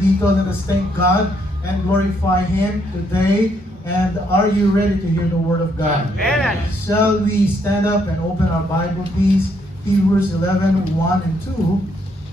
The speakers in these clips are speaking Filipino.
nandito. Let us thank God and glorify Him today. And are you ready to hear the Word of God? Amen. Shall we stand up and open our Bible, please? Hebrews 11:1 and 2.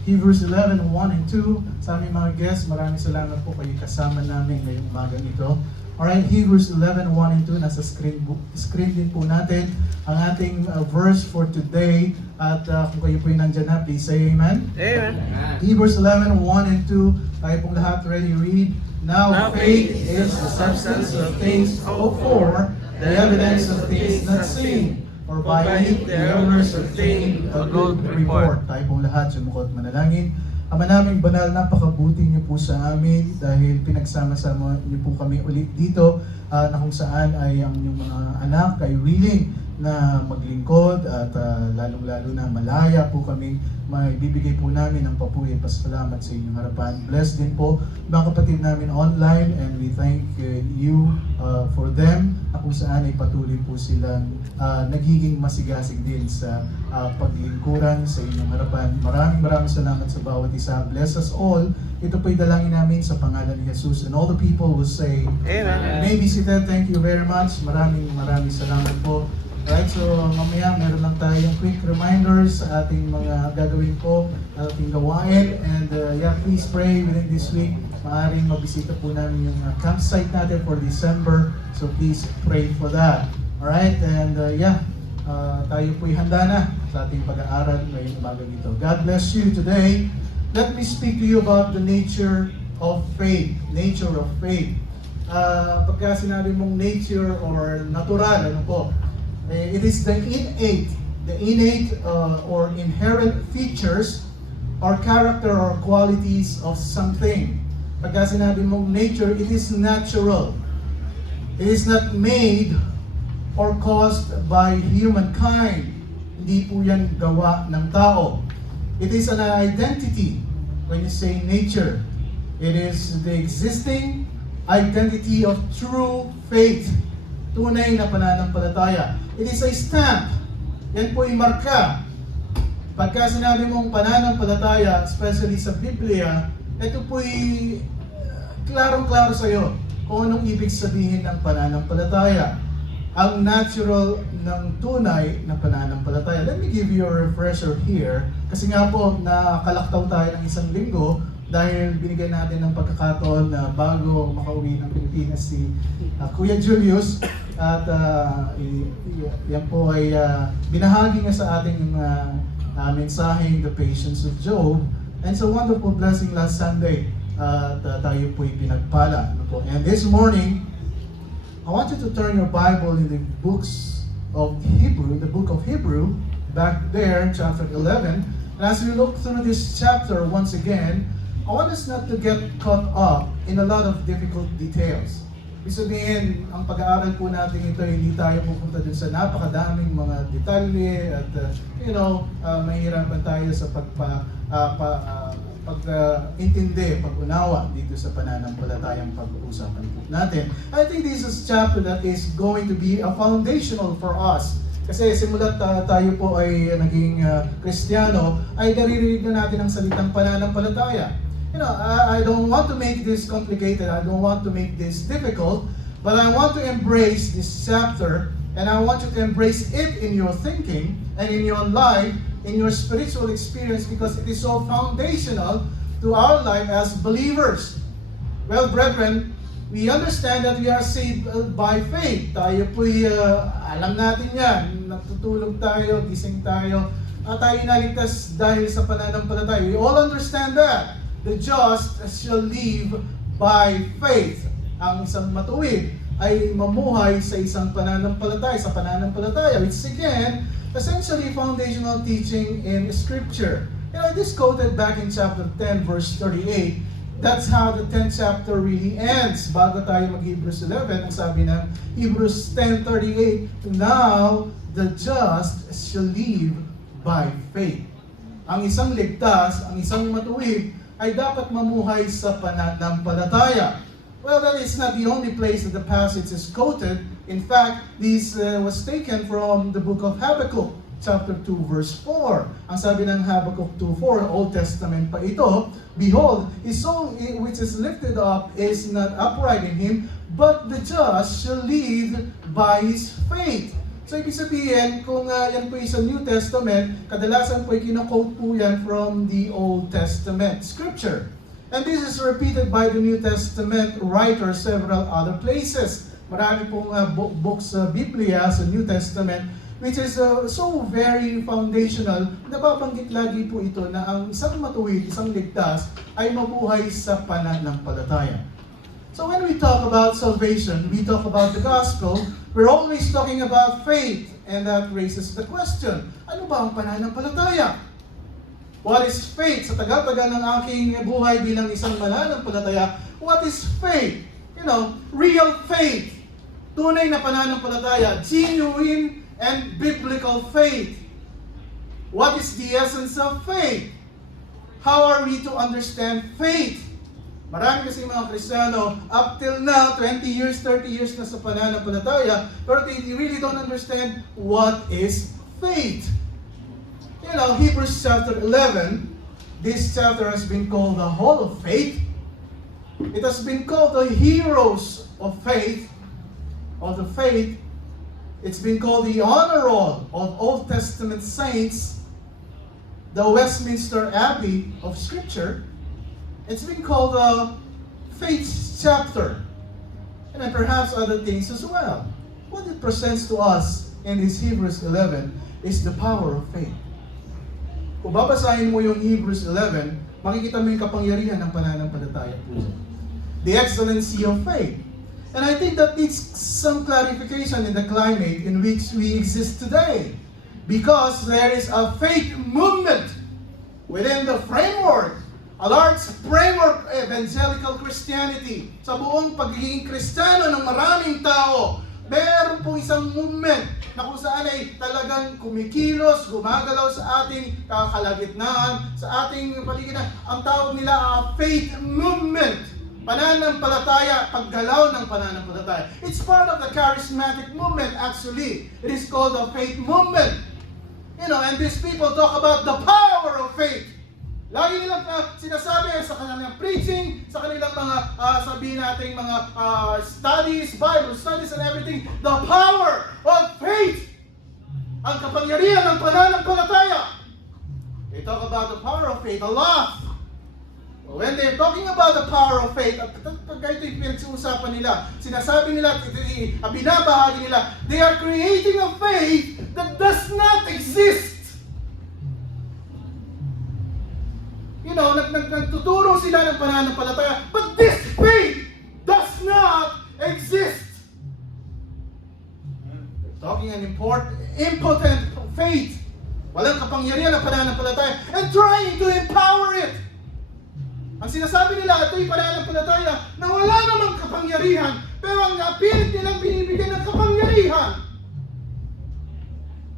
Hebrews 11:1 and 2. Sa aming mga guests, maraming salamat po kayo kasama namin ngayong umagang ito. Alright, Hebrews 11:1 and 2. Nasa screen din po natin ang ating verse for today. At kung kayo po yung nandyan na, please say amen. Amen. Hebrews 11:1 and 2. Tayo pong lahat ready read. Now faith is the substance of things hoped for, the evidence of things not seen. For by it the owners obtain a good report. Tayo pong lahat sumukot manalangin. Ama naming banal, napakabuti niyo po sa amin dahil pinagsama-sama niyo po kami ulit dito na kung saan ay ang inyong mga anak ay willing na maglingkod at lalong-lalo na malaya po kami, maibibigay po namin ang papuri at pasalamat sa inyong harapan. Bless din po mga kapatid namin online and we thank you for them na kung saan ay patuloy po silang nagiging masigasig din sa paglingkuran sa inyong harapan. Maraming salamat sa bawat isa. Bless us all. Ito po'y dalangin namin sa pangalan ni Jesus. And all the people will say, Amen. May be seated. Thank you very much. Maraming salamat po. Right, so mamaya meron lang tayong quick reminders sa ating mga gagawin po, ating gawain. And please pray within this week. Maaring mabisita po namin yung campsite natin for December. So please pray for that. Alright, and tayo po'y handa na sa ating pag-aaral ngayong umaga dito. God bless you today. Let me speak to you about the nature of faith. Nature of faith. Pagka sinabi mong nature or natural, ano po? It is the innate or inherent features or character or qualities of something. Pagka sinabi mong nature, it is natural. It is not made or caused by humankind. Hindi po yan gawa ng tao. It is an identity when you say nature. It is the existing identity of true faith. Tunay na pananampalataya. It is a stamp. Yan po yung marka. Pagka sinabi mong pananampalataya, especially sa Biblia, ito po'y klarong-klaro sa iyo kung anong ibig sabihin ng pananampalataya. Ang natural ng tunay na pananampalataya. Let me give you a refresher here. Kasi nga po, nakalaktaw tayo ng isang linggo dahil binigyan natin ng pagkakataon na bago makauwi ng Pilipinas si Kuya Julius. At yan po ay binahagi nga sa ating mensaheng The Patience of Job. And it's a wonderful blessing last Sunday. Tayo po'y pinagpala. And this morning, I want you to turn your Bible in the book of Hebrew, back there, chapter 11. And as we look through this chapter once again, I want us not to get caught up in a lot of difficult details. Ibig sabihin, ang pag-aaral po natin ito, hindi tayo pupunta dun sa napakadaming mga detalye at mahirapan tayo sa pag-intindi, pag-unawa dito sa pananampalatayang pag-uusapan po natin. I think this is a chapter that is going to be a foundational for us. Kasi simulat tayo po ay naging Kristiyano, ay naririnig na natin ang salitang pananampalataya. I don't want to make this complicated, I don't want to make this difficult, but I want to embrace this chapter and I want you to embrace it in your thinking and in your life, in your spiritual experience, because it is so foundational to our life as believers. Well, brethren, we understand that we are saved by faith. Tayo po'y alam natin yan, natutulog tayo, gising tayo, at tayo naligtas dahil sa pananampalataya. We all understand that. The just shall live by faith. Ang isang matuwid ay mamuhay sa isang pananampalataya, which is again, essentially foundational teaching in Scripture. This quoted back in chapter 10, verse 38. That's how the 10th chapter really ends. Bago tayo mag-Hebrews 11, ang sabi ng Hebrews 10:38, now the just shall live by faith. Ang isang ligtas, ang isang matuwid, ay dapat mamuhay sa pananampalataya. Well, that is not the only place that the passage is quoted. In fact, this was taken from the book of Habakkuk. chapter 2, verse 4. Ang sabi ng Habakkuk 2:4, Old Testament pa ito, Behold, his soul which is lifted up is not upright in him, but the just shall live by his faith. So, ibig sabihin, kung yan po sa New Testament, kadalasan po kino-quote po yan from the Old Testament Scripture. And this is repeated by the New Testament writer several other places. Marami pong books sa Biblia, sa New Testament, which is so very foundational. Nababanggit lagi po ito na ang isang matuwid, isang ligtas, ay mabuhay sa pananampalataya. So when we talk about salvation, we talk about the gospel, we're always talking about faith. And that raises the question, ano ba ang pananampalataya? What is faith? Sa tagal-tagal ng aking buhay bilang isang mananampalataya, what is faith? You know, real faith. Tunay na pananampalataya. Genuine and biblical faith. What is the essence of faith? How are we to understand faith? Marami kasi mga Kristiyano, up till now, 20 years, 30 years na sa pananampalataya, pero they really don't understand what is faith. You know, Hebrews chapter 11, this chapter has been called the Hall of Faith. It has been called the heroes of faith, of the faith. It's been called the honor roll of Old Testament saints, the Westminster Abbey of Scripture. It's been called the faith chapter, and then perhaps other things as well. What it presents to us in this Hebrews 11 is the power of faith. Kung babasahin mo yung Hebrews 11, makikita mo yung kapangyarihan ng pananampalataya po. The excellency of faith. And I think that needs some clarification in the climate in which we exist today. Because there is a faith movement within the framework, a large framework of evangelical Christianity. Sa buong pagiging Kristiyano ng maraming tao, meron pong isang movement na kung saan ay talagang kumikilos, gumagalaw sa ating kalagitnaan, sa ating paligid. Ang tawag nila faith movement. Pananampalataya, paggalaw ng pananampalataya. It's part of the charismatic movement actually. It is called the faith movement. You know, and these people talk about the power of faith. Lagi nilang sinasabi sa kanilang preaching, sa kanilang mga, sabihin natin, mga studies, Bible studies and everything, the power of faith. Ang kapangyarihan ng pananampalataya. They talk about the power of faith a lot. When they're talking about the power of faith, at pag ito'y pinag-uusapan nila, sinasabi nila, binabahagi nila, they are creating a faith that does not exist. You know, nagtuturo sila ng pananampalataya, but this faith does not exist. They're talking an impotent faith. Walang kapangyarihan ng pananampalataya and trying to empower it. Ang sinasabi nila, ito'y pananampalataya na wala namang kapangyarihan, pero ang pilit nilang binibigyan ng kapangyarihan.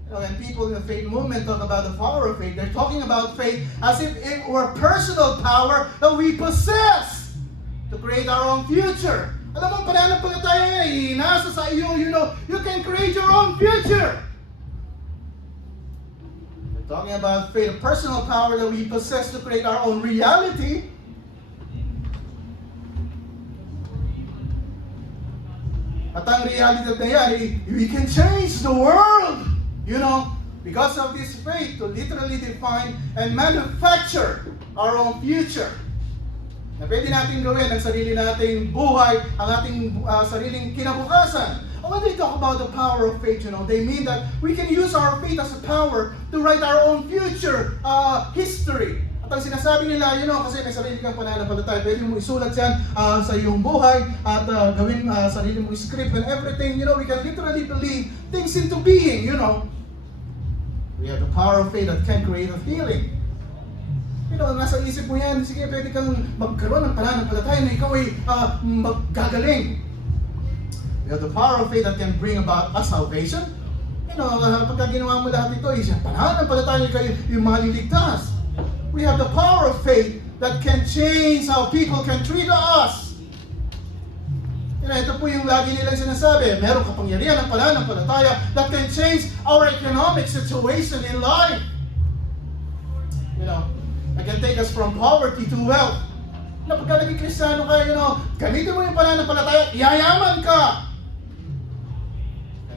When people in the faith movement talk about the power of faith, they're talking about faith as if it were personal power that we possess to create our own future. Alam mo, pananampalataya ay nasa sa iyo, you know, you can create your own future. We're talking about faith, personal power that we possess to create our own reality. At ang reality na yan, we can change the world. You know, because of this faith to literally define and manufacture our own future. Na pwede natin gawin ang sarili nating buhay, ang ating sariling kinabukasan. And when they talk about the power of faith, you know, they mean that we can use our faith as a power to write our own future history. At ang sinasabi nila, you know, kasi may sarili kang pananampalataya, pwede mo isulat yan sa iyong buhay at gawin sarili mong script and everything. You know, we can literally believe things into being, you know. We have the power of faith that can create a healing. You know, nasa isip mo yan, sige, pwede kang magkaroon ng pananampalataya na ikaw ay maggagaling. We have the power of faith that can bring about a salvation. You know, pagka ginawa mo lahat ito, pananampalataya kayo yung maliligtas. We have the power of faith that can change how people can treat us. You Ito po yung lagi nilang sinasabi, meron kapangyarihan ng pananampalataya that can change our economic situation in life. It can take us from poverty to wealth. Pagka naging Kristiyano ka, gamitin mo yung pananampalataya, yayaman ka.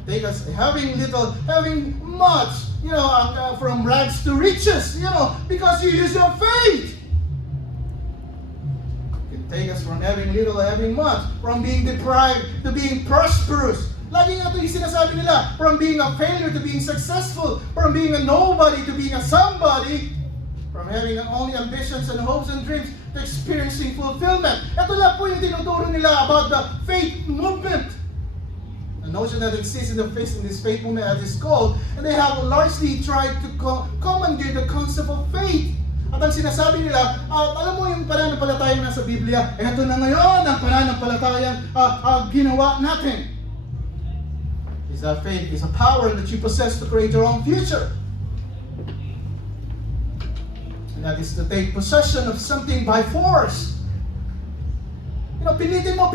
Take us having little, having much, from rags to riches, because you use your faith. It can take us from having little, having much, from being deprived to being prosperous. Lagi nga ito yung sinasabi nila, from being a failure to being successful, from being a nobody to being a somebody, from having only ambitions and hopes and dreams to experiencing fulfillment. Ito lang po yung tinuturo nila about the faith movement. The notion that exists in this faith movement as it's called, and they have largely tried to commandeer the concept of faith. At ang sinasabi nila, alam mo yung pananampalataya na sa Biblia, ito na ngayon ang pananampalataya ginawa natin. Is that faith is a power that you possess to create your own future. That is to take possession of something by force. Pilitin mo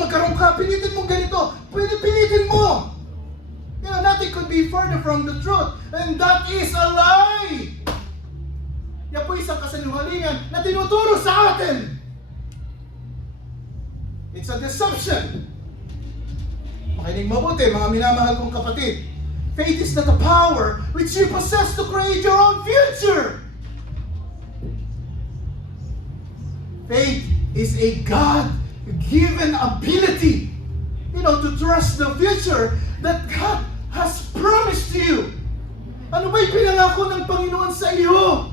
magkaroon ka, pilitin mo ganito, pilitin mo. Nothing could be further from the truth, and that is a lie. Yan po isang kasinungalingan na tinuturo sa atin. It's a deception. Makinig mabuti, mga minamahal kong kapatid. Faith is not a power which you possess to create your own future. Faith is a God-given ability, to trust the future that God has promised to you. Ano ba'y pinangako ng Panginoon sa iyo?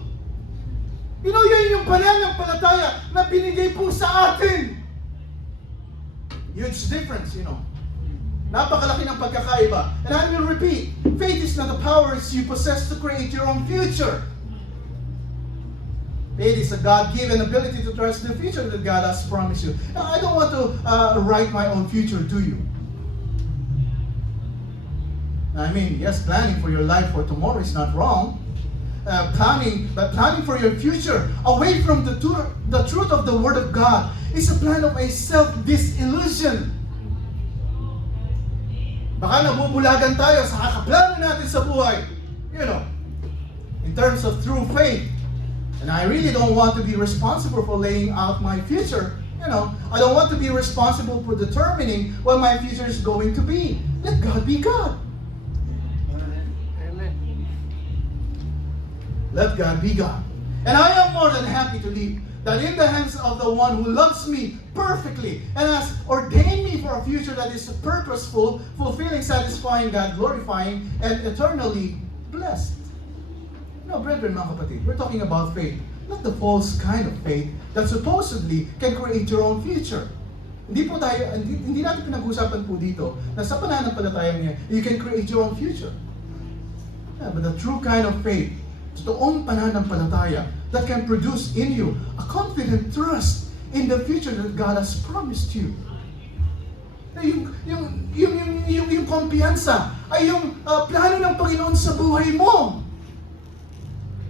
Yan yung pananampalataya na binigay po sa atin. Huge difference, Napakalaki ng pagkakaiba. And I will repeat, faith is not the powers you possess to create your own future. Faith is a God-given ability to trust the future that God has promised you. Now, I don't want to write my own future, do you? Yes, planning for your life for tomorrow is not wrong. Planning for your future away from the truth of the Word of God is a plan of a self-disillusion. Baka nabubulagan tayo sa kakaplano natin sa buhay. In terms of true faith. And I really don't want to be responsible for laying out my future. I don't want to be responsible for determining what my future is going to be. Let God be God. Amen. Let God be God. And I am more than happy to leave that in the hands of the one who loves me perfectly and has ordained me for a future that is purposeful, fulfilling, satisfying, God glorifying, and eternally blessed. Brethren, mga kapatid, we're talking about faith, not the false kind of faith that supposedly can create your own future. Hindi natin pinag-usapan po dito na sa pananampalataya niya, you can create your own future. But the true kind of faith, totoong pananampalataya that can produce in you a confident trust in the future that God has promised you. Yung kumpiyansa ay yung plano ng Panginoon sa buhay mo.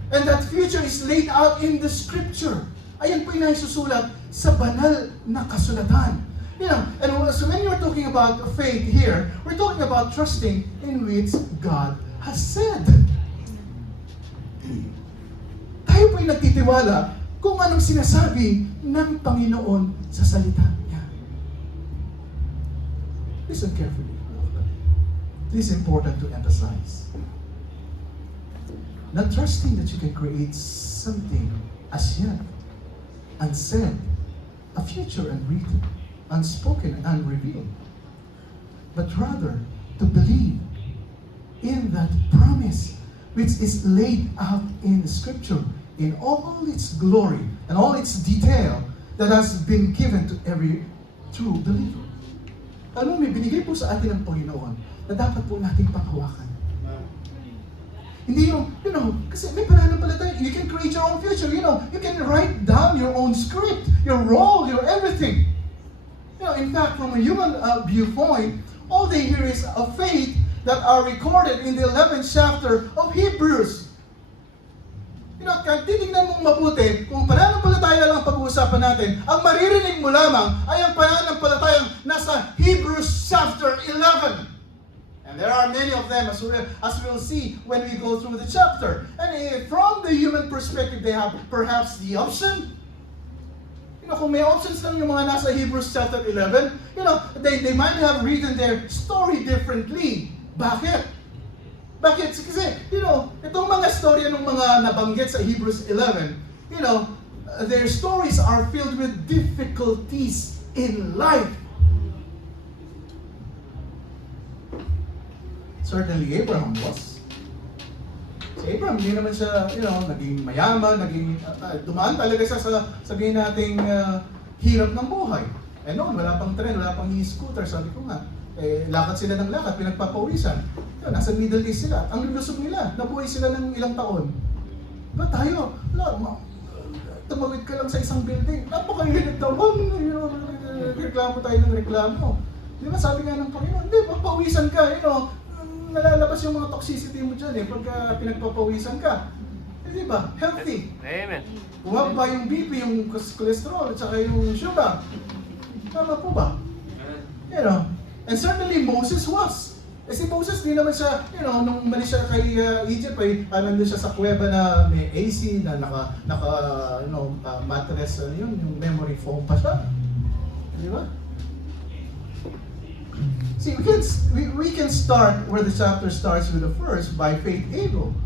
And that future is laid out in the Scripture. Ayan po yung naisusulat sa banal na kasulatan. And so when you're talking about faith here, we're talking about trusting in which God has said. Tayo po yung nagtitiwala kung anong sinasabi ng Panginoon sa salita niya. Listen carefully. This is important to emphasize. Not trusting that you can create something as yet unsaid, a future unwritten, unspoken, and unrevealed, but rather to believe in that promise which is laid out in the Scripture in all its glory and all its detail that has been given to every true believer. Alam mo, may binigay po sa atin ng Panginoon na dapat po nating panghawakan. Hindi kasi may pananampalataya. You can create your own future. You can write down your own script, your role, your everything. In fact, from a human viewpoint, all they hear is a faith that are recorded in the 11th chapter of Hebrews. Titignan mong mabuti, kung pananampalataya pananampalataya lang ang pag-uusapan natin, ang maririnig mo lamang ay ang pananampalatayang nasa Hebrews chapter 11. And there are many of them as we'll see when we go through the chapter. And from the human perspective, they have perhaps the option. Kung may options lang yung mga nasa Hebrews chapter 11, they might have written their story differently. Bakit? Bakit? Kasi, itong mga storya ng mga nabanggit sa Hebrews 11, their stories are filled with difficulties in life. Certainly Abraham was. Si Abraham, hindi naman siya, naging mayaman, dumaan talaga siya sa sabihin nating hirap ng buhay. Noon, wala pang tren, wala pang e-scooter, sabi ko nga. Lakad sila ng lakad, pinagpapawisan. Nasa Middle East sila. Ang lulusog nila, nabuhay sila ng ilang taon. Diba tayo? Tumawid ka lang sa isang building. Napakahilig daw. Reklamo tayo ng reklamo. Di ba sabi nga ng Panginoon, hindi, papawisan ka, nalalabas yung mga toxicity mo dyan pagka pinagpapawisan ka. Di ba? Healthy. Amen. Bumaba yung BP, yung cholesterol, at saka yung sugar. Tama po ba? And certainly Moses was. Si Moses, di naman siya, nung umalis siya kay Egypt, nandun siya sa kuweba na may AC, na mattress, yung memory foam pa siya. Di ba? See, we can start where the chapter starts with the first, by faith Abel.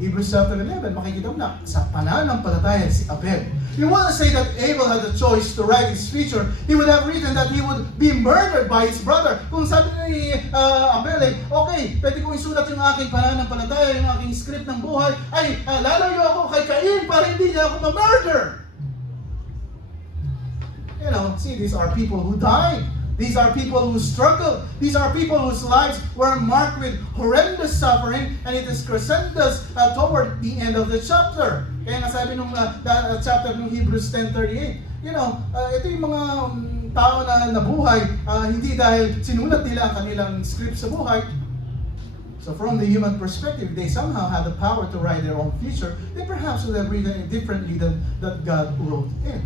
Hebrews chapter 11, makikita mo na, sa pananampalataya si Abel. You want to say that Abel had the choice to write his future, he would have written that he would be murdered by his brother. Kung sabi ni Abel, okay, pwede kong isulat yung aking pananampalataya, yung aking script ng buhay, lalayo ako kay Cain para hindi niya ako ma-murder. See, these are people who died. These are people who struggled. These are people whose lives were marked with horrendous suffering, and it is crescendos toward the end of the chapter. Kaya nasabi nung chapter ng Hebrews 10:38, ito yung mga tao na nabuhay, hindi dahil sinulat nila ang kanilang script sa buhay. So from the human perspective, they somehow had the power to write their own future. They perhaps would have written it differently than that God wrote in.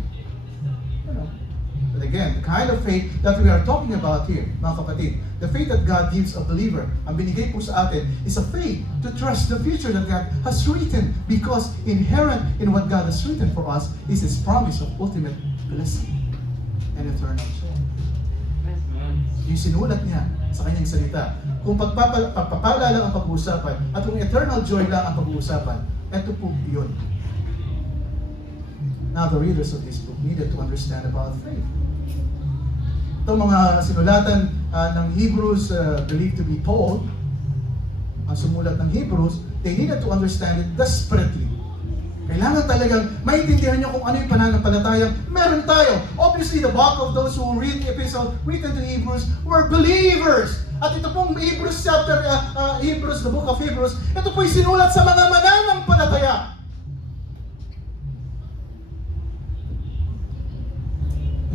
But again, the kind of faith that we are talking about here, mga kapatid, the faith that God gives a believer, ang binigay po sa atin, is a faith to trust the future that God has written, because inherent in what God has written for us is His promise of ultimate blessing and eternal joy. Yung sinulat niya sa kanyang salita. Kung pagpapala lang ang pag-uusapan at kung eternal joy lang ang pag-uusapan, eto po yun. Now the readers of this book needed to understand about faith. Itong mga sinulatan ng Hebrews, believed to be Paul, ang sumulat ng Hebrews, they needed to understand it desperately. Kailangan talagang maintindihan nyo kung ano yung pananampalatayang meron tayo. Obviously, the bulk of those who read the epistle written to Hebrews were believers. At ito pong Hebrews chapter, the book of Hebrews, ito po'y sinulat sa mga mananampalataya.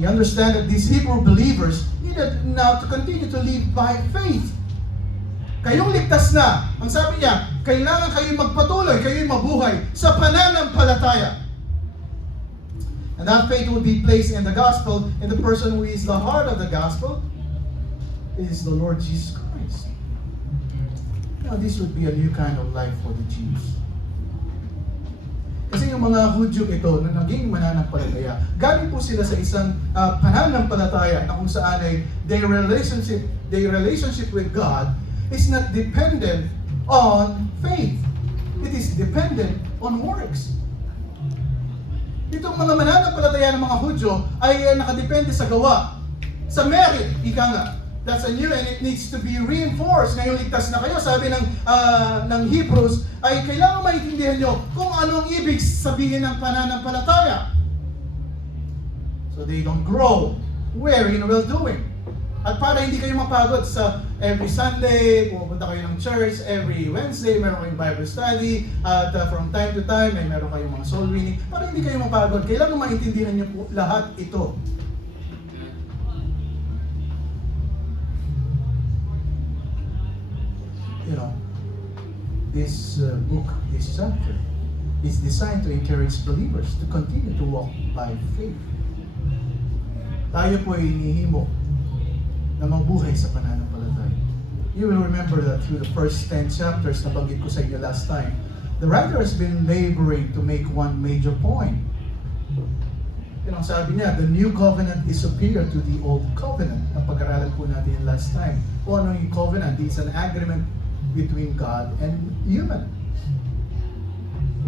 You understand that these Hebrew believers needed now to continue to live by faith. Kayong ligtas na. Ang sabi niya, kailangan kayong magpatuloy, kayong mabuhay sa pananampalataya. And that faith will be placed in the gospel, in the person who is the heart of the gospel. It is the Lord Jesus Christ. Now, this would be a new kind of life for the Jews. Kasi yung mga Hudyo ito na naging mananampalataya, galing po sila sa isang pananampalataya na kung saan ay their relationship with God is not dependent on faith. It is dependent on works. Itong mga mananampalataya ng mga Hudyo ay nakadepende sa gawa, sa merit, ika nga. That's a new and it needs to be reinforced. Ngayong ligtas na kayo, sabi ng Hebrews, ay kailangan maintindihan nyo kung anong ibig sabihin ng pananampalataya. So they don't grow weary in well-doing. At para hindi kayo mapagod sa every Sunday, pumunta kayo ng church, every Wednesday, meron kayong Bible study, at from time to time, may meron kayong mga soul winning. Para hindi kayo mapagod, kailangan maintindihan nyo po lahat ito. This book, this chapter, is designed to encourage believers to continue to walk by faith. Tayo po ay inihimo na mabuhay sa pananampalataya. You will remember that through the first 10 chapters na banggit ko sa inyo last time, the writer has been laboring to make one major point. Sabi niya, the new covenant is superior to the old covenant. Napag-aralan po natin yung last time. Kung ano yung covenant? It's an agreement between God and human.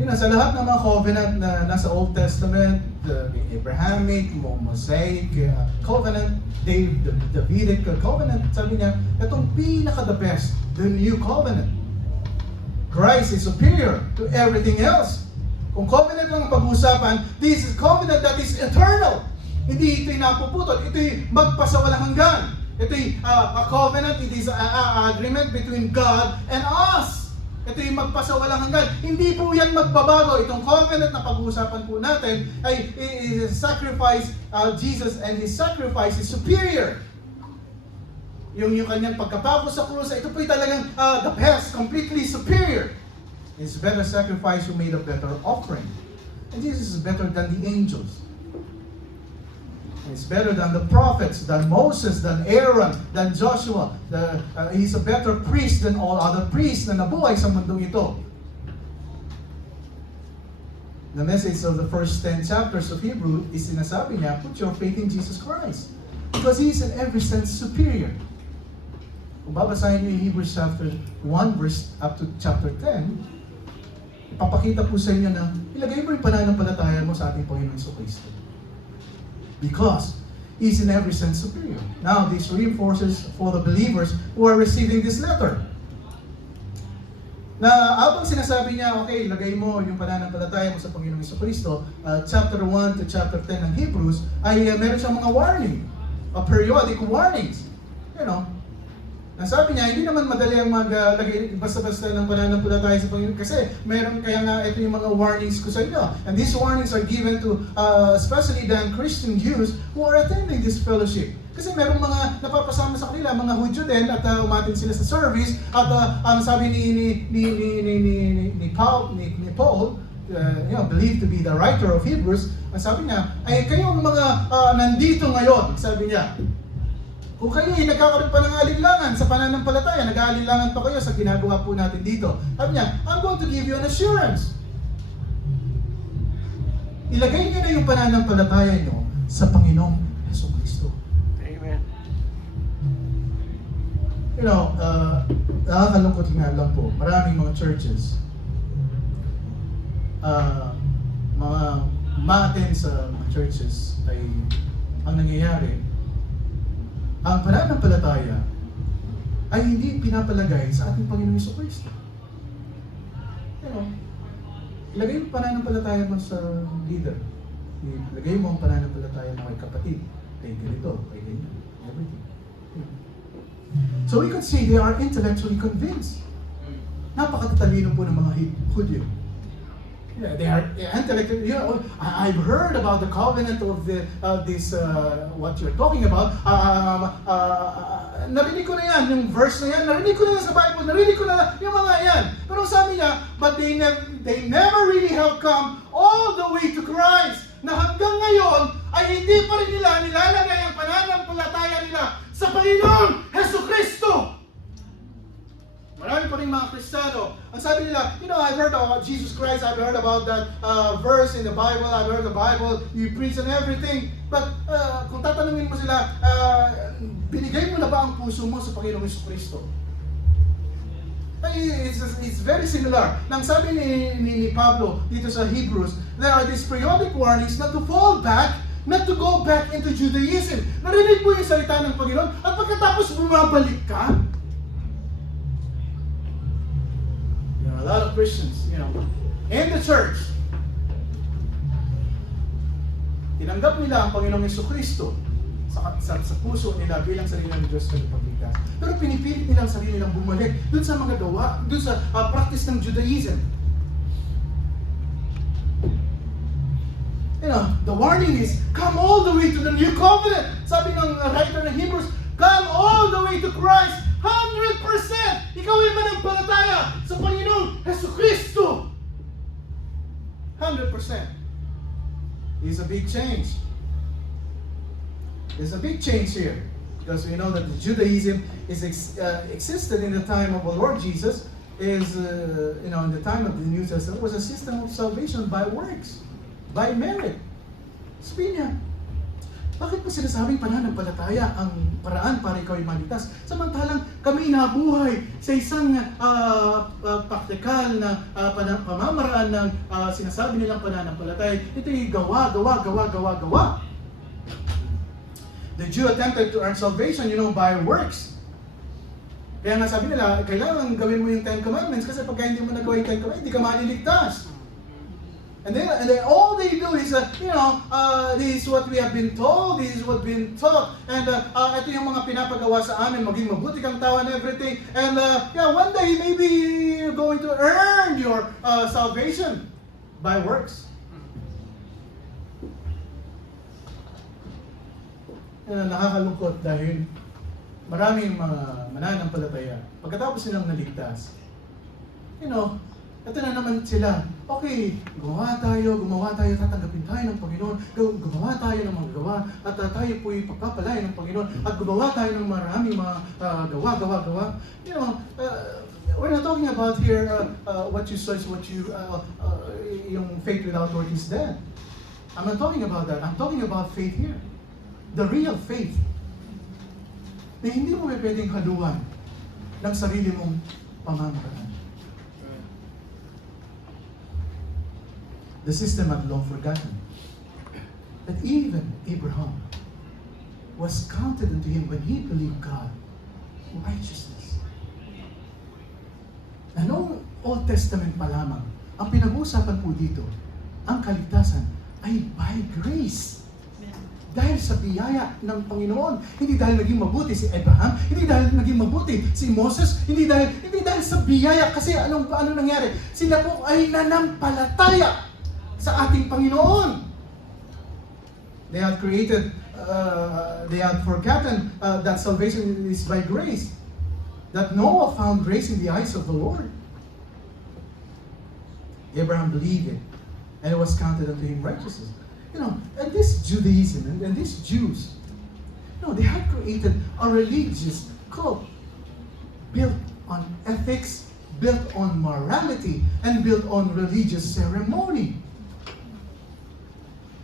Sa lahat ng mga covenant na nasa Old Testament, the Abrahamic, Mosaic covenant, the Davidic covenant, sabi niya, itong pinaka-the best, the new covenant. Christ is superior to everything else. Kung covenant lang ang pag-uusapan, this is covenant that is eternal. Hindi ito'y napuputol. Ito'y magpasawalang hanggan. Ito'y a covenant, it is an agreement between God and us. Ito'y magpasawalang hanggan. Hindi po yan magbabago. Itong covenant na pag-uusapan po natin ay sacrifice, Jesus and His sacrifice is superior. Yung kanyang pagkapako sa krus, ito po'y talagang the best, completely superior. It's better sacrifice who made a better offering. And Jesus is better than the angels. He's better than the prophets, than Moses, than Aaron, than Joshua. He's a better priest than all other priests na nabuhay sa mundong ito. The message of the first 10 chapters of Hebrew is sinasabi niya, put your faith in Jesus Christ. Because He is in every sense superior. Kung babasahin niyo yung Hebrews chapter 1 verse up to chapter 10, ipapakita po sa inyo na ilagay mo yung pananampalataya mo sa ating Panginoon Jesucristo. Because He's in every sense superior. Now, this reinforces for the believers who are receiving this letter. Na habang sinasabi niya, okay, ilagay mo yung pananampalataya mo sa Panginoon Jesucristo, chapter 1 to chapter 10 ng Hebrews, ay meron siyang mga warning, periodic warnings. Sabi niya, hindi naman madali ang maglagay basta-basta ng pananampalataya sa Panginoon kasi meron kaya nga ito yung mga warnings ko sa inyo. And these warnings are given to especially the Christian Jews who are attending this fellowship. Kasi merong mga napapasama sa kanila, mga Hudyo din at umatin sila sa service at sabi ni Paul, believed to be the writer of Hebrews, ang sabi niya, ay kayong mga nandito ngayon, sabi niya, kung kayo ay nagkakaroon pa ng alinlangan sa pananampalataya, nag-aalinlangan pa kayo sa ginagawa po natin dito. Sabi niya, I'm going to give you an assurance. Ilagay niyo na yung pananampalataya niyo sa Panginoong Jesucristo. Amen. Nakakalungkot nga lang po, maraming mga churches, mga ma-attend sa mga churches ay ang nangyayari, ang pananampalataya ay hindi pinapalagay sa ating Panginoong Jesucristo. Ilagay mo pananampalataya mo sa leader. Ilagay mo ang pananampalataya mo kay kapatid, kay ganito, kay ganyan, everything. So we could say they are intellectually convinced. Napakatatalino po ng mga Hudyo. Yeah, they are intellectual. I've heard about the covenant of this what you're talking about. Narinig ko na yan, yung verse na yan. Narinig ko na yan sa Bible. Narinig ko na yung mga yan. Pero sabi niya, but they never really have come all the way to Christ. Na hanggang ngayon ay hindi pa rin nila nilalagay ang pananampalataya nila sa Panginoon Jesucristo. Marami pa rin mga Kristiyano. Ang sabi nila, I've heard about Jesus Christ, I've heard about that verse in the Bible, I've heard the Bible, you preach and everything. But kung tatanungin mo sila, binigay mo na ba ang puso mo sa Panginoong Jesucristo? It's very similar. Nang sabi ni Pablo dito sa Hebrews, there are these periodic warnings not to fall back, not to go back into Judaism. Narinig mo yung salita ng Panginoon at pagkatapos bumabalik ka. A lot of Christians, in the church, tinanggap nila ang Panginoong Jesucristo sa puso nila bilang sarili ng Diyos na ipagligtas. Pero pinipilit nila ang sarili nilang bumalik dun sa mga gawa, dun sa practice ng Judaism. The warning is, come all the way to the new covenant. Sabi ng writer ng Hebrews, come all the way to Christ. 100%! Ikaw ay manampalataya sa Panginoong Jesucristo. 100%. It's a big change. There's a big change here. Because we know that the Judaism existed in the time of the Lord Jesus, in the time of the New Testament, was a system of salvation by works, by merit. Sabihin niya, bakit mo sinasabing pananampalataya ang paraan para ikaw ay maligtas? Samantalang kami nabuhay sa isang praktikal na pamamaraan ng sinasabi nilang pananampalataya. Ito ay gawa. The Jew attempted to earn salvation, by works. Kaya nga sabi nila, kailangan gawin mo yung 10 Commandments kasi pagka hindi mo nagawa yung 10 Commandments, hindi ka maliligtas. And then all they do is, this is what we have been told, this is what been taught, and ito yung mga pinapagawa sa amin, maging mabuti kang tao and everything. And one day maybe you're going to earn your salvation by works. Nakakalungkot dahil maraming mga mananampalataya, pagkatapos silang naligtas, ito na naman sila. Okay, gumawa tayo, tatanggapin tayo ng Panginoon, gumawa tayo ng mga gawa, at tayo po'y pagpapalaya ng Panginoon, at gumawa tayo ng maraming mga gawa. We're not talking about here what you search, yung faith without work is dead. I'm not talking about that. I'm talking about faith here. The real faith. Na hindi mo pwedeng haluan ng sarili mong pamamaraan. The system had long forgotten that even Abraham was counted unto him when he believed God righteousness. Na noong Old Testament pa lamang, ang pinag-uusapan po dito, ang kaligtasan ay by grace. Dahil sa biyaya ng Panginoon. Hindi dahil naging mabuti si Abraham, hindi dahil naging mabuti si Moses, hindi dahil sa biyaya. Kasi ano nangyari? Sila po ay nanampalataya sa ating Panginoon. They had forgotten that salvation is by grace. That Noah found grace in the eyes of the Lord. Abraham believed it, and it was counted unto him righteousness. And this Judaism and these Jews, they had created a religious cult built on ethics, built on morality, and built on religious ceremony.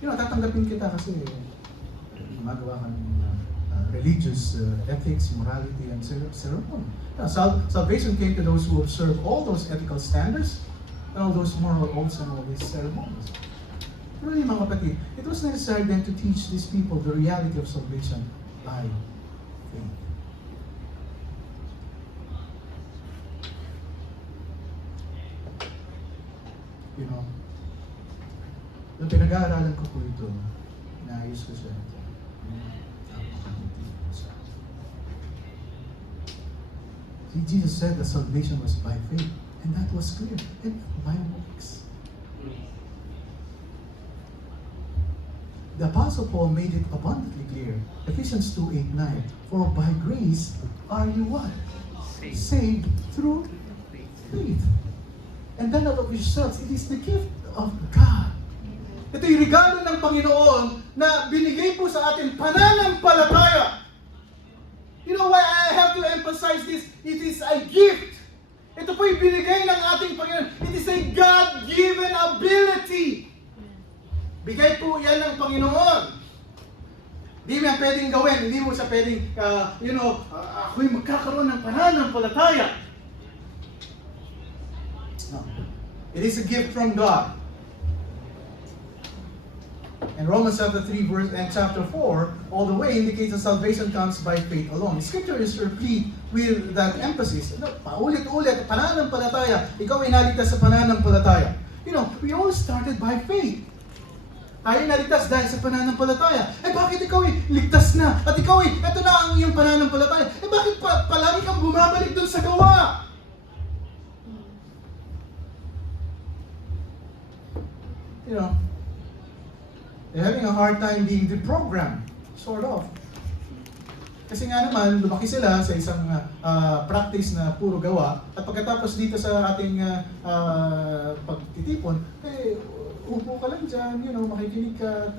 Tatanggapin kita kasi gumagawa ka ng religious ethics, morality, and ceremony. Salvation came to those who observe all those ethical standards, and all those moral oaths and all these ceremonies. Really, mga kapatid, it was necessary then to teach these people the reality of salvation by faith. Nung pinag-aaralan ko po ito, inaayos ko siya. See, Jesus said that salvation was by faith, and that was clear, and by works. The Apostle Paul made it abundantly clear. Ephesians 2:8-9. For by grace are you what? Saved through faith. And then out of yourselves, it is the gift of God. Ito yung regalo ng Panginoon na binigay po sa atin pananampalataya. You know why I have to emphasize this? It is a gift. Ito po yung binigay ng ating Panginoon. It is a God-given ability. Bigay po yan ng Panginoon. Hindi mo yan pwedeng gawin. Hindi mo siya pwedeng, ako'y magkakaroon ng pananampalataya. No. It is a gift from God. And Romans chapter 3 verse and chapter 4 all the way indicates that salvation comes by faith alone. Scripture is replete with that emphasis. Paulit-ulit, pananampalataya. Ikaw ay naligtas sa pananampalataya. We all started by faith. Tayo naligtas dahil sa pananampalataya. Bakit ikaw ay ligtas na? At ikaw ay, ito na ang iyong pananampalataya. Bakit palagi kang bumabalik dun sa gawa? They're having a hard time being deprogrammed, sort of. Kasi nga naman, lumaki sila sa isang practice na puro gawa, at pagkatapos dito sa ating pagtitipon, upo ka lang dyan, makikinig ka at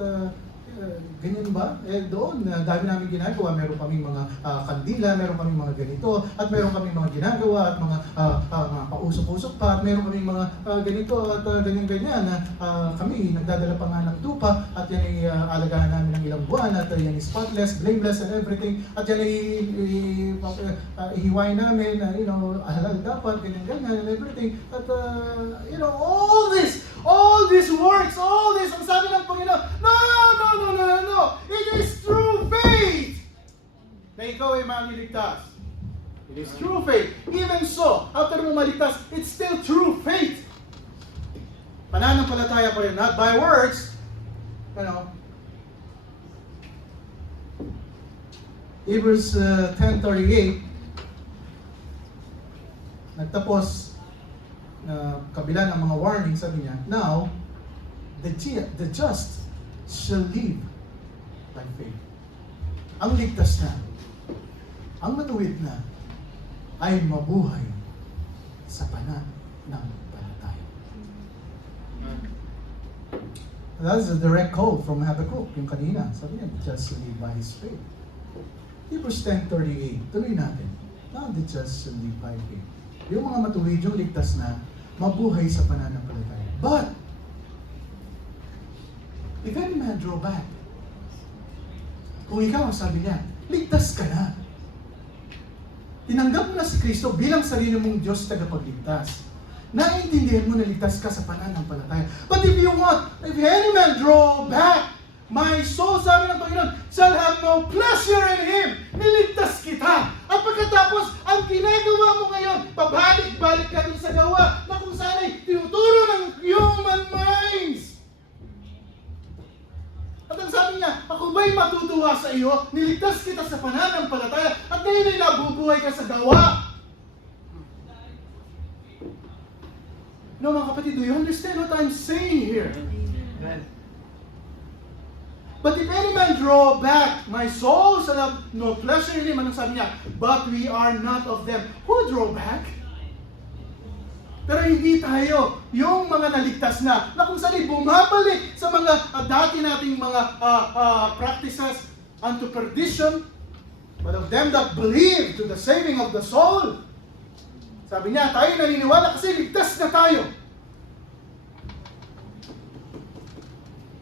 ganyan ba? Doon, dami namin ginagawa. Meron kaming mga kandila, meron kaming mga ganito, at meron kaming mga ginagawa, at mga pausok-usok pa, at meron kaming mga ganito, at ganyan-ganyan. Kami, nagdadala pa nga ng tupa, at yan ay alagaan namin ng ilang buwan, at yan ay spotless, blameless, and everything. At yan ay ihiwain namin, halal dapat, ganyan-ganyan, and everything. At, all this works, all this, ang sabi ng Panginoon, no! It is through faith na ikaw ay maliligtas. It is through faith. Even so, after mo maligtas, it's still through faith. Pananampalataya pa rin, not by works. Hebrews 10:38, nagtapos kabila ng mga warning, sabi niya, now, the just shall live by faith. Ang ligtas na, ang matuwid na, ay mabuhay sa pananampalataya. That's a direct quote from Habakkuk, yung kanina. Sabi niya, the just shall live by his faith. Hebrews 10:38, tuloy natin. Now the just shall live by faith. Yung mga matuwid, yung ligtas na, mabuhay sa pananampalataya. But, if any man draw back, kung ikaw ang sabi niya, ligtas ka na. Tinanggap mo na si Kristo bilang sarili mong Diyos tagapagligtas. Naiintindihan mo na ligtas ka sa pananampalataya. But if any man draw back, my soul, sabi ng Panginoon, shall have no pleasure in Him. Niligtas kita. At pagkatapos, ang ginagawa mo ngayon, pabalik-balik ka din sa gawa na kung saan ay tinuturo ng human minds. At ang sabi niya, ako ba'y matutuwa sa iyo? Niligtas kita sa pananampalataya at ngayon ay nabubuhay ka sa gawa. No, mga kapatid, do you understand what I'm saying here? Amen. But if any man draw back, my soul shall have no pleasure in him. Anong sabi niya? But we are not of them who draw back. Pero hindi tayo, yung mga naligtas na kung saan ay bumabalik sa mga dati nating mga practices unto perdition, but of them that believe to the saving of the soul. Sabi niya, tayo naniniwala kasi ligtas na tayo.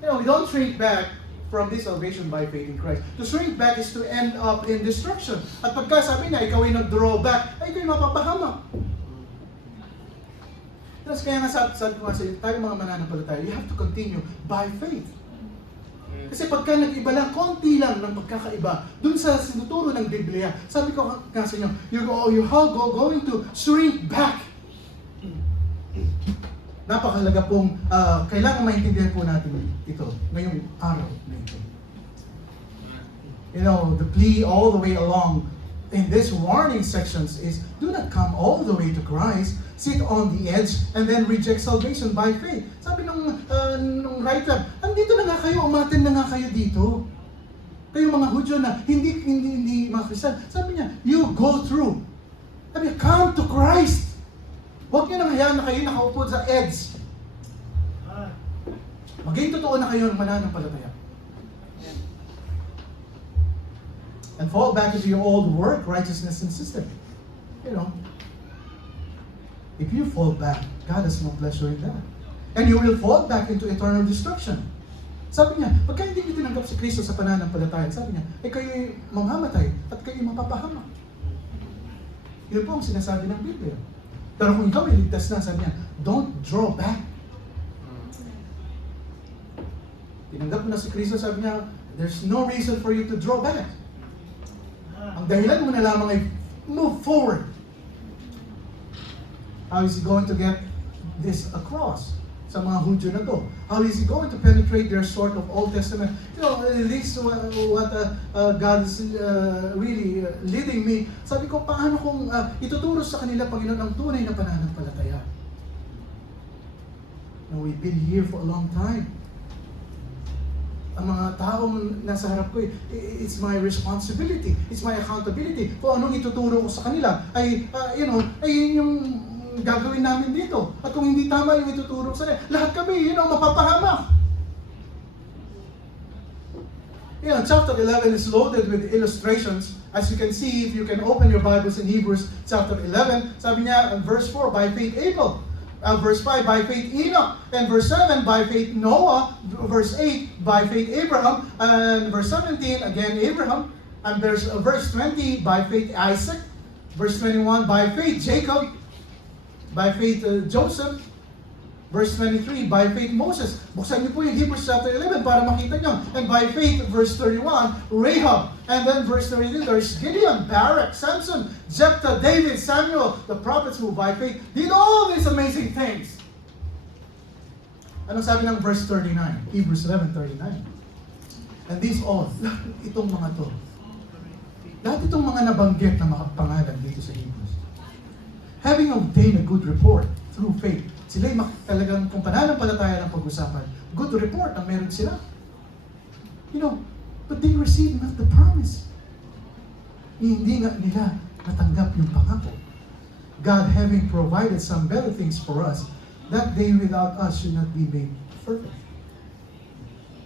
We don't shrink back from this salvation by faith in Christ. To shrink back is to end up in destruction. At pagka sabi niya, ikaw ay nag-draw back, ay ikaw'y mapapahamak. Tapos kaya nga sabi ko nga sa inyo, tayo mga mananampalataya, you have to continue by faith. Kasi pagka nag-iba lang, konti lang ng pagkakaiba, dun sa sinuturo ng Biblia, sabi ko nga sa inyo, you're going to shrink back. Napakahalaga pong, kailangan maintindihan po natin ito, ngayong araw na ito. The plea all the way along in this warning sections is, do not come all the way to Christ, sit on the edge, and then reject salvation by faith. Sabi nung writer, andito na nga kayo, umaten na nga kayo dito. Kayo mga Hudyo na hindi mga Kristiyan. Sabi niya, you go through. Sabi niya, come to Christ. Huwag niyo nang hayaan na kayo nakaupo sa edge. Maging totoo na kayo ng mananampalataya. And fall back into your old work, righteousness, and system. If you fall back, God has no pleasure in that. And you will fall back into eternal destruction. Sabi niya, pagka hindi niyo tinanggap si Kristo sa pananampalataya, sabi niya, kayo'y mamamatay at kayo'y mapapahamak. Yun po ang sinasabi ng Biblia. Pero kung ikaw ay ligtas na, sabi niya, don't draw back. Tinanggap mo na si Kristo, sabi niya, there's no reason for you to draw back. Ang dahilan mo na lamang ay move forward. How is he going to get this across sa mga Hudyo na to? How is he going to penetrate their sort of Old Testament? This is what God is really leading me. Sabi ko, paano kung ituturo sa kanila, Panginoon, ang tunay na pananampalataya? We've been here for a long time. Ang mga taong nasa harap ko, it's my responsibility, it's my accountability. Kung anong ituturo ko sa kanila, ay yung gagawin namin dito. At kung hindi tama yung ituturo sa nila, lahat kami, mapapahamak. Chapter 11 is loaded with illustrations. As you can see, if you can open your Bibles in Hebrews chapter 11, sabi niya, verse 4, by faith Abel. Verse 5, by faith Enoch. And verse 7, by faith Noah. Verse 8, by faith Abraham. And verse 17, again Abraham. And verse 20, by faith Isaac. Verse 21, by faith Jacob. By faith Joseph. Verse 23, by faith Moses. Buksan niyo po yung Hebrews chapter 11 para makita niyo. And by faith, verse 31, Rahab. And then verse 32, there's Gideon, Barak, Samson, Jephthah, David, Samuel, the prophets who by faith did all these amazing things. Anong sabi ng verse 39? Hebrews 11:39. And these all, lahat itong mga to, lahat itong mga nabanggit na makapangalan dito sa Hebrews, having obtained a good report through faith, sila'y talagang kung pananampalataya ng pag-usapan, good report ang meron sila. But they received not the promise. Hindi nga nila natanggap yung pangako. God having provided some better things for us, that they without us should not be made perfect.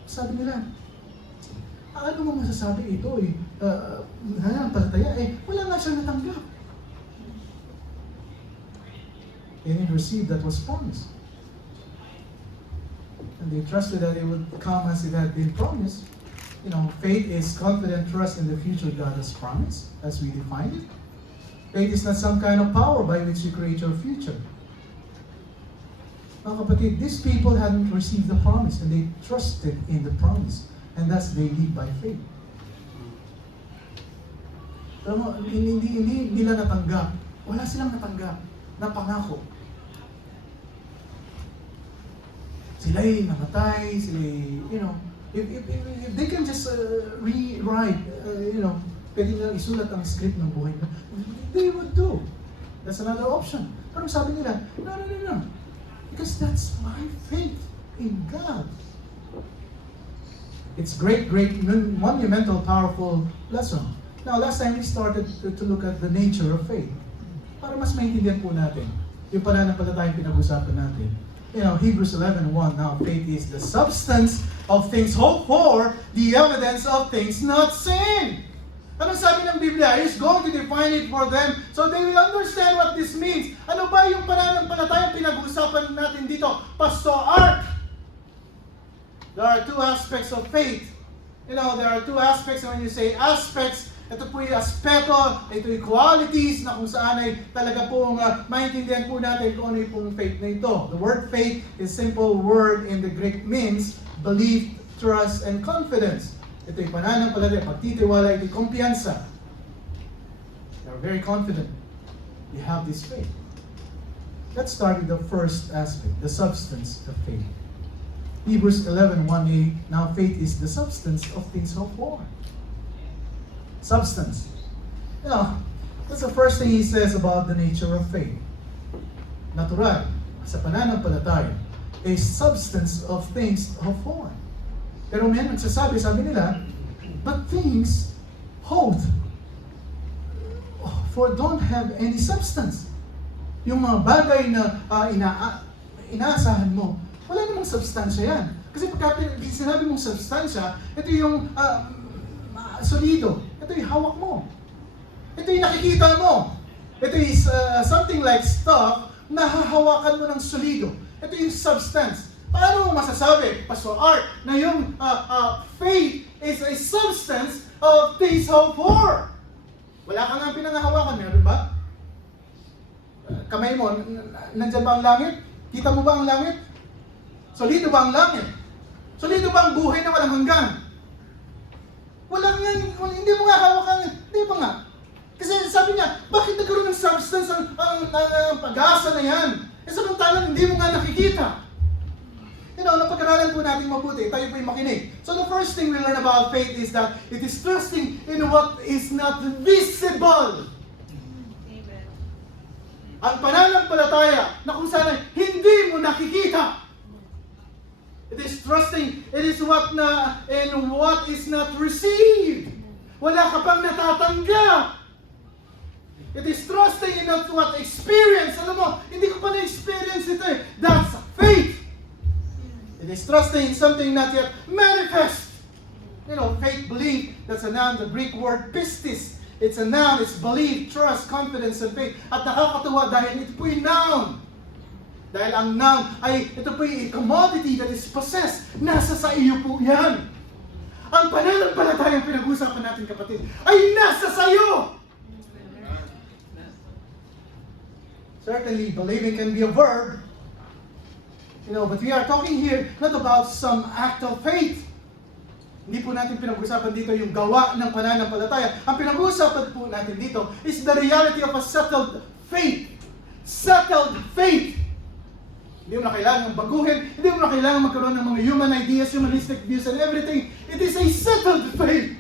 Sabi nila, ano mo masasabi ito nananampalataya wala nga siyang natanggap. They didn't receive that was promised. And they trusted that it would come as it had been promised. Faith is confident trust in the future God has promised, as we defined it. Faith is not some kind of power by which you create your future. Mga kapatid, these people hadn't received the promise and they trusted in the promise. And thus they live by faith. Pero hindi nila natanggap. Wala silang natanggap na pangako. Sila'y namatay, sila'y, if they can just rewrite, pwede nilang isulat ang script ng buhay nila, they would do. That's another option. Pero sabi nila, no. Because that's my faith in God. It's great, monumental, powerful lesson. Now, last time we started to look at the nature of faith. Para mas maintindihan po natin yung pananampalatayang pinag-usapan natin. Hebrews 11:1, now faith is the substance of things hoped for, the evidence of things not seen. Ano sabi ng Biblia? He's going to define it for them so they will understand what this means. Ano ba yung pananampalatayang pinag-usapan natin dito? Pastor Art, there are two aspects of faith. There are two aspects. When you say aspects, ito po yung aspeto, ito yung qualities na kung saan ay talaga pong maintindihan po natin kung ano yung pong faith na ito. The word faith is simple word in the Greek means belief, trust, and confidence. Ito yung pananampalataya, pagtitiwala, ito yung kumpiyansa. They are very confident. You have this faith. Let's start with the first aspect, the substance of faith. Hebrews 11:1a, now faith is the substance of things hoped for. Substance. That's the first thing he says about the nature of faith. Natural, sa pananampalataya, a substance of things hoped for. Pero may nagsasabi, sabi nila, but things hoped for don't have any substance. Yung mga bagay na inaasahan mo, wala namang substansya yan. Kasi pagka sinabi mong substansya, ito yung solido. Ito yung hawak mo. Ito yung nakikita mo. Ito is something like stuff na hahawakan mo ng solido. Ito yung substance. Paano mo masasabi, Pastor Art, na yung faith is a substance of things hoped for? Wala ka nga pinangahawakan, meron ba? Kamay mo, nandyan ba ang langit? Kita mo ba ang langit? Solido ba ang langit? Solido ba ang buhay na walang hanggan? Hindi mo nga hawakan, hindi ba nga? Kasi sabi niya, bakit nagkaroon ng substance ang pag-asa na yan? Samantalang hindi mo nga nakikita. Napag-aralan po natin mabuti, tayo po yung makinig. So the first thing we learn about faith is that it is trusting in what is not visible. Amen. Ang pananampalataya na kung saan hindi mo nakikita. It is trusting, it is in what is not received. Wala ka pang natatanggap. It is trusting in not what experience. Alam mo, hindi ko pa na-experience ito eh. That's faith. It is trusting in something not yet manifest. You know, faith, belief, that's a noun, the Greek word pistis. It's a noun, it's belief, trust, confidence, and faith. At nakakatuwa dahil ito po yung noun. Dahil ang noun ay, ito po yung commodity that is possessed. Nasa sa iyo po yan. Ang pananampalatayang pinag-usapan natin, kapatid, ay nasa sa iyo. Certainly, believing can be a verb. You know, but we are talking here not about some act of faith. Hindi po natin pinag-usapan dito yung gawa ng pananampalataya. Ang pinag-usapan po natin dito is the reality of a settled faith. Settled faith. Hindi mo na kailangan baguhin. Hindi mo na kailangan magkaroon ng mga human ideas, humanistic views, and everything. It is a settled faith.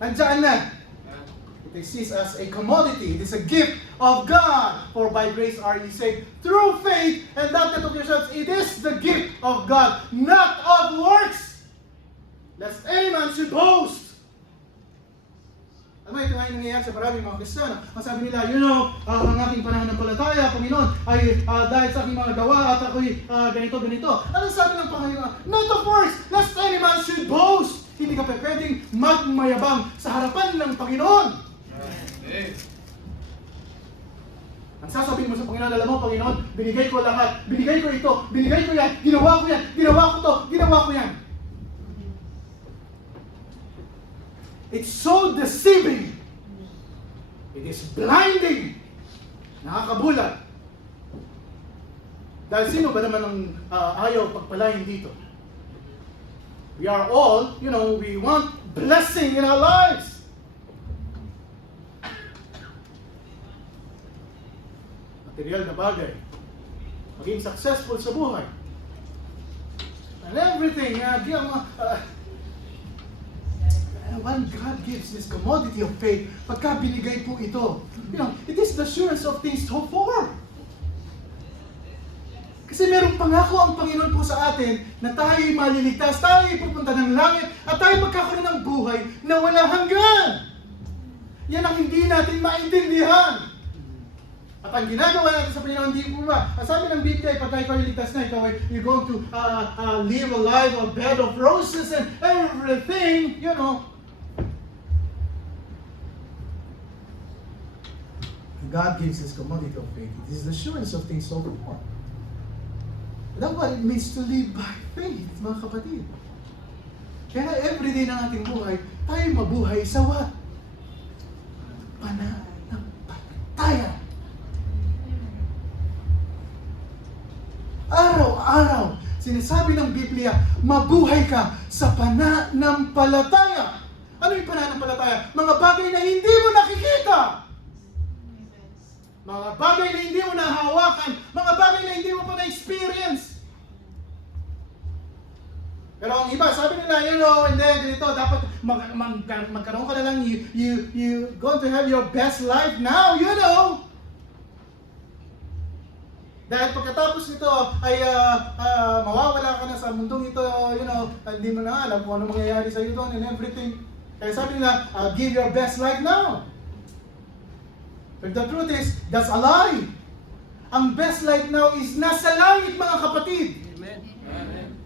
Nandiyan na. It exists as a commodity. It is a gift of God. For by grace are ye saved through faith, and that not of yourselves. It is the gift of God, not of works, lest any man should boast. Ano ito nga yung nangyayari sa maraming mga Kristiyano? Ang sabi nila, ang aking pananampalataya, Panginoon, ay dahil sa aking mga gawa at ako'y ganito. Ano sabi ng Panginoon? Not of works, lest any man should boast. Hindi ka pwedeng magmayabang sa harapan ng Panginoon. Ang sasabihin mo sa Panginoon, alam mo, Panginoon, binigay ko lahat, binigay ko ito, binigay ko yan, ginawa ko to, ginawa ko yan. It's so deceiving. It is blinding. Nakakabulat. Dahil sino ba naman ang ayaw pagpalain dito? We are all, we want blessing in our lives. Material na bagay. Maging successful sa buhay. And everything. When God gives this commodity of faith, pagka binigay po ito, it is the assurance of things hoped for. Kasi merong pangako ang Panginoon po sa atin na tayo'y maliligtas, tayo'y pupunta ng langit, at tayo magkakaroon ng buhay na walang hanggan. Yan ang hindi natin maintindihan. At ang ginagawa natin sa Panginoon, hindi po ba? Ang sabi ng Biblia, pag ikaw iligtas na, ikaw ay you're going to live a life, a bed of roses and everything, God gives us commodity of faith. It is the assurance of things hoped for. That's what it means to live by faith, mga kapatid. Kaya everyday ng ating buhay, tayo mabuhay sa what? Pananampalataya. Araw-araw, sinasabi ng Biblia, mabuhay ka sa pananampalataya. Ano yung pananampalataya? Mga bagay na hindi mo nakikita. Mga bagay na hindi mo nahawakan. Mga bagay na hindi mo pa na-experience. Pero ang iba, sabi nila, hindi, ganito, dapat magkaroon ka na lang, you going to have your best life now, Dahil pagkatapos nito ay mawawala ka na sa mundong ito, hindi mo na alam kung ano mangyayari sa iyo doon and everything. Kaya sabi nila, give your best life now. But the truth is, that's a lie. Ang best life now is nasa langit, mga kapatid. Amen. Amen.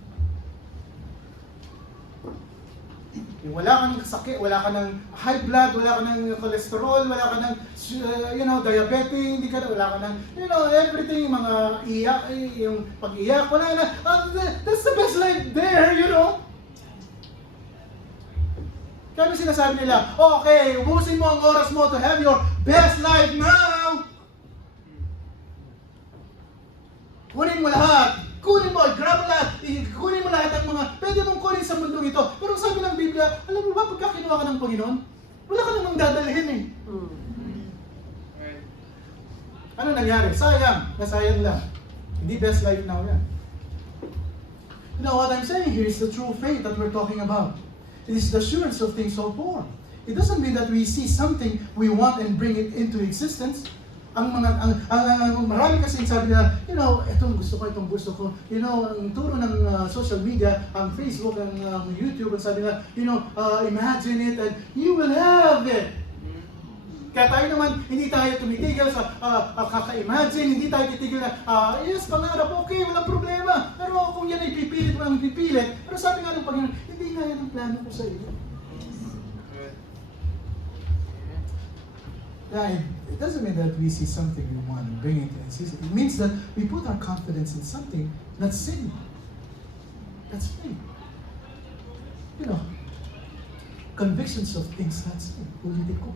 Yung wala ka ng sakit, wala ka ng high blood, wala ka ng cholesterol, wala ka ng, diabetes, hindi ka na, wala ka ng, everything, mga iyak, yung pag-iyak, wala na. That's the best life there, Kaya sinasabi nila, okay, ubusin mo ang oras mo to have your best life now. Kunin mo lahat. Kunin mo, grab mo lahat. Kunin mo lahat ang mga pwede mong kunin sa mundong ito. Pero sabi ng Biblia, alam mo ba, pagka kinuha ka ng Panginoon, wala ka namang dadalhin eh. Ano nangyari? Sayang. Nasayang lang. Hindi best life now yan. What I'm saying here is the true faith that we're talking about. It is the assurance of things hoped for. It doesn't mean that we see something we want and bring it into existence. Marami kasi sabi nila, itong gusto ko. Ang turo ng social media, ang Facebook, ang YouTube, ang sabi nila, imagine it and you will have it. Kaya tayo naman, hindi tayo tumitigil sa kaka-imagine, hindi tayo titigil na, yes, pangarap, okay, walang problema. Pero kung yan ay pipilit, walang pipilit. Pero sabi nga ng Panginoon, hindi nga yan ang plano ko sa iyo. Yeah, it doesn't mean that we see something we want and bring it and see it. It means that we put our confidence in something that's sin. That's faith. You know, convictions of things not sin. Ulitin ko.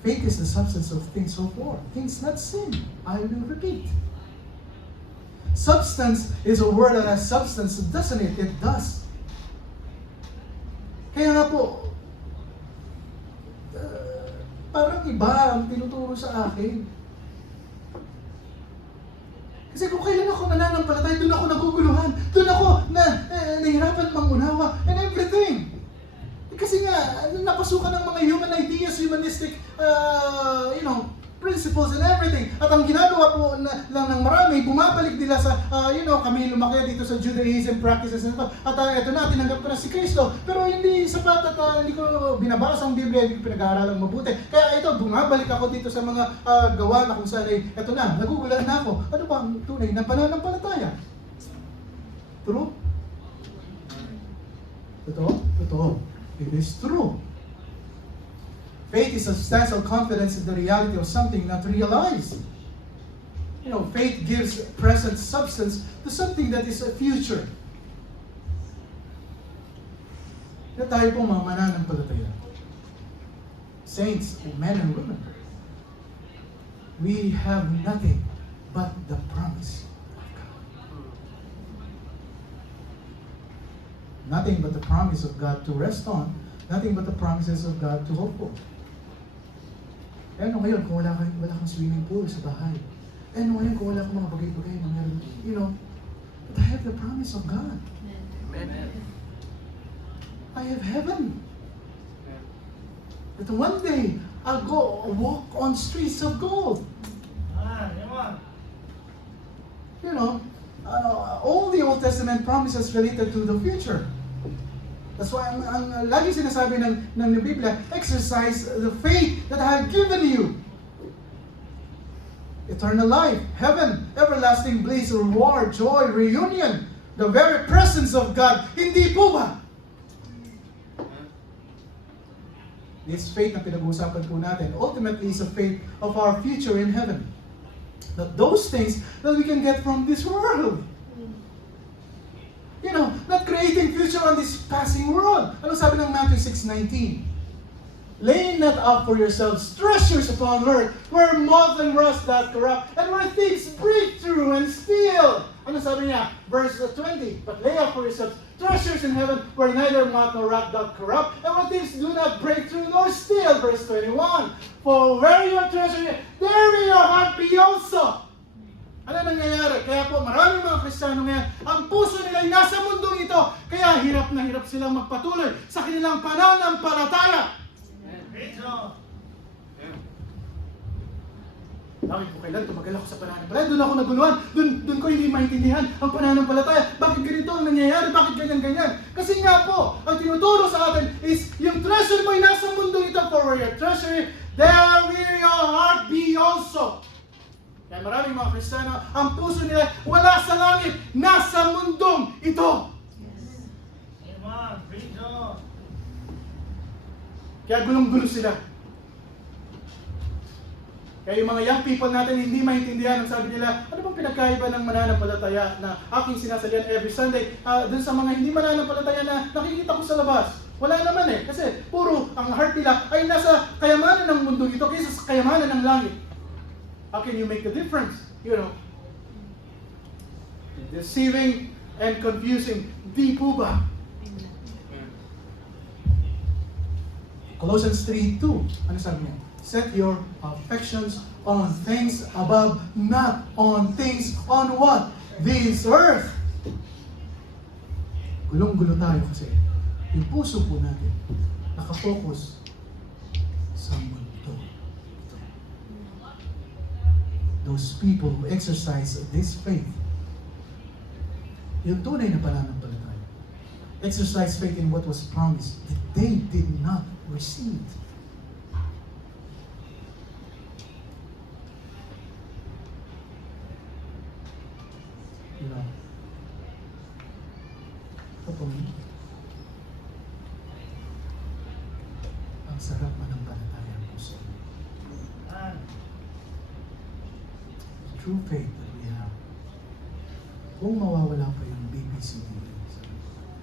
Faith is the substance of things hoped for. Things not sin. I will repeat. Substance is a word that has substance, doesn't it? It does. Kaya nga po, parang iba ang tinuturo sa akin. Kasi kung kailan ako nananampalataya, doon ako naguguluhan, doon ako nahihirapan mangunawa, and everything. Kasi nga, napasukan ng mga human ideas, humanistic, principles and everything. At ang ginagawa po lang ng marami, bumabalik nila sa, kami lumaki dito sa Judaism practices na ito. At ito na, tinanggap ko na si Kristo. Pero hindi sapat at hindi ko binabasa ang Biblia, hindi ko pinag-aaralang mabuti. Kaya ito, bumabalik ako dito sa mga gawa na kung saan ay, ito na, nagugulan na ako. Ano ba ang tunay na pananampalataya? True? Totoo? Totoo. It is true. Faith is a substantial confidence in the reality of something not realized. Faith gives present substance to something that is a future. Na tayo po mga mananampalataya. Saints, men and women, we have nothing but the promise of God. Nothing but the promise of God to rest on. Nothing but the promises of God to hope for. Ano ngayon kung wala kang swimming pool sa bahay? Ano ngayon kung wala kang mga bagay-bagay na meron, but I have the promise of God. Amen. I have heaven. That one day, I'll go walk on streets of gold. All the Old Testament promises related to the future. That's why ang lagi sinasabi ng Biblia, exercise the faith that I have given you. Eternal life, heaven, everlasting bliss, reward, joy, reunion, the very presence of God. Hindi po ba? This faith na pinag-uusapan po natin, ultimately is a faith of our future in heaven. That those things that we can get from this world. Not creating future on this passing world. Ano sabi ng Matthew 6:19? Lay not up for yourselves treasures upon earth, where moth and rust doth corrupt, and where thieves break through and steal. Ano sabi niya? Verse 20, but lay up for yourselves treasures in heaven, where neither moth nor rust doth corrupt, and where thieves do not break through nor steal. Verse 21, for where your treasure is, there will your heart be also. Ano nangyayari? Kaya po maraming mga Kristiyano ngayon, ang puso nila ay nasa mundong ito, kaya hirap na hirap silang magpatuloy sa kanilang pananampalataya. Bakit po kailan tumagal ako sa pananampalataya? Doon ako naguluhan, doon ko hindi maintindihan ang pananampalataya. Bakit ganito ang nangyayari? Bakit ganyan-ganyan? Kasi nga po, ang tinuturo sa atin is yung treasure mo ay nasa mundong ito, for where your treasure, there will your heart be also. Kaya maraming mga Kristiyano, ang puso nila wala sa langit, nasa mundong ito. Yes. Amen. Kaya gulong-gulo sila. Kaya yung mga young people natin hindi maintindihan ang sabi nila, ano bang pinagkaiba ng mananampalataya na aking sinasalihan every Sunday dun sa mga hindi mananampalataya na nakikita ko sa labas? Wala naman kasi puro ang heart nila ay nasa kayamanan ng mundo ito kaysa sa kayamanan ng langit. How can you make the difference? Deceiving and confusing. Di po ba? Colossians 3:2. Ano sabi niya? Set your affections on things above, not on things on what? This earth. Gulong-gulo tayo kasi yung puso po natin nakafocus sa mundo. Those people who exercise this faith, yung tunay na pananampalataya, exercise faith in what was promised that they did not receive. Sarap manampalataya ang puso. True faith that we have. Kung mawawala pa